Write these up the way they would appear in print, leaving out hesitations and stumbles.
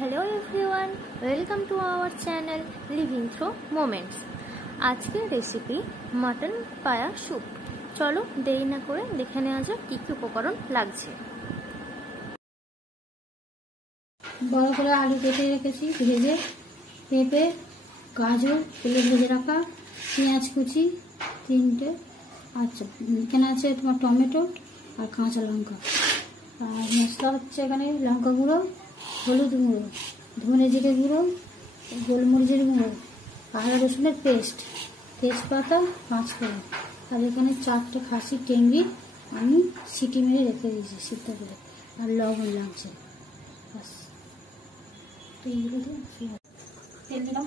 Hello everyone, welcome to our channel living through moments. आज के recipe mutton पाया soup. चलो देरी ना करे देखे नेওয়া যাক কি কি উপকরণ লাগছে। বড় করে আলু কেটে রেখেছি ভেজে, পেঁপে, গাজর তেলে ভেজে রাখা, পেঁয়াজ কুচি 3টে, আচ্ছা এখানে আছে তোমার টমেটো আর কাঁচা লঙ্কা। আর মশলা হচ্ছে এখানে লঙ্কা গুঁড়ো, হলুদ গুঁড়ো, ধনে জিরে গুঁড়ো, গোলমরিচের গুঁড়ো, আদা রসুনের পেস্ট, তেজপাতা, পাঁচফোড়ন। আর এখানে 4টে খাসি টেঙ্গি আমি সিটি মেরে রেখে দিয়েছি সিদ্ধ করে, আর লবণ লাগছে। বাস তো এইগুলো দিয়ে তেল দিলাম,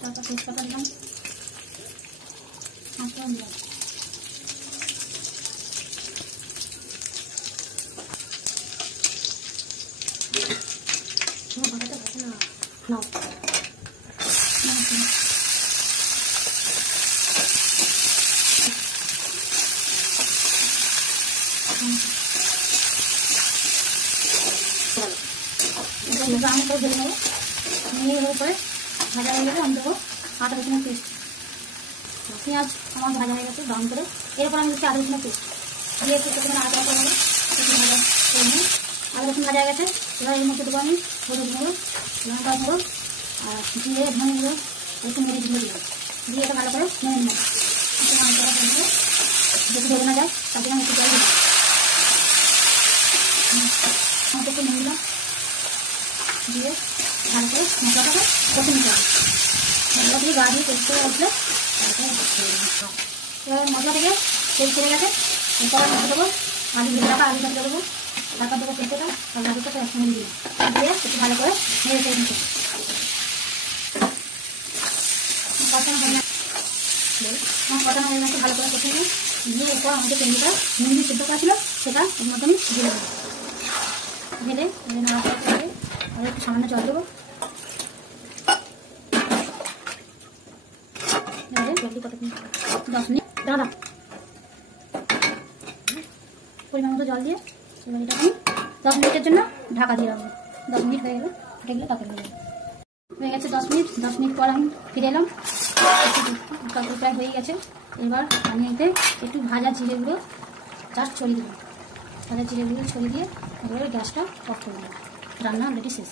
তারপর তেজপাতা দিলাম, পাঁচফোড়ন দিলাম, ব্রাউন করে ভেজে নেবো। নিয়ে এর উপরে ভাজা হয়ে গেলে আমি দেবো আদা রসুনের পেস্ট। পেঁয়াজ আমার ভাজা হয়ে গেছে ব্রাউন করে, এরপর আমি দিচ্ছি আদা রসুনের পেস্ট দিয়ে একটু করে আদা করে নেবো, একটু ভাজা করে নিই। আদা রসুন ভাজা হয়ে গেছে, এবার এর মধ্যে দেবো আমি হলুদ গুঁড়ো, লঙ্কা গুঁড়ো আর জিরে ধনে গুঁড়ো, একটু মরিচ গুঁড়ো দেবো, দিয়ে এটা ভালো করে নেড়ে নেবো। একটু ভালো করে নেবো, যদি ভেজে না যায় তার জন্য একটু জল দেবো। আমাকে একটু নিয়ে দিলাম, দিয়ে ভালো করে মশলাটাকে কষে নিতে হবে। মশলা থেকে গা দিয়ে তেল করে উঠলে এবার মশলা থেকে তেল ছেড়ে গেছে, এরপর মশলা দেবো আলু ভেজে রাখা, আলুটা দেবো, তারপর দেবো পেঁপেটা আর গাজরটাকে একসঙ্গে দিয়ে দিয়ে একটু ভালো করে নেড়ে চেড়ে নিতে হবে। কষানো হয়ে গেছে, কষানো হয়ে গেছে, ভালো করে কষে নিয়ে দিয়ে এরপর আমাদের টেঙ্গিটা মুরগি সিদ্ধ করা ছিল সেটা এর মধ্যে আমি দিয়ে দেবো। ঢেলে নাড়াচাড়া করে আর একটু সামান্য জল দেবো, 10 মিনিট দাঁড়া পরিমাণ মতো জল দিয়ে এবার এটা আমি 10 মিনিটের জন্য ঢাকা দিয়ে রাখবো। 10 মিনিট হয়ে গেল, ফুটে গেলে তখন হয়ে গেছে 10 মিনিট পর আমি ফিরে এলাম, তরকারি প্রায় হয়ে গেছে। এবার আমি এতে একটু ভাজা জিরে গুঁড়ো জাস্ট ছড়িয়ে দেবো, ভাজা জিরে গুঁড়ো ছড়িয়ে দিয়ে এবার গ্যাসটা অফ করে দেবো। রান্না অলরেডি শেষ।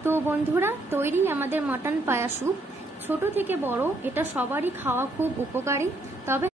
তো বন্ধুরা, তৈরি আমাদের মটন পায়া স্যুপ। ছোট থেকে বড় এটা সবারই খাওয়া খুব উপকারী। তবে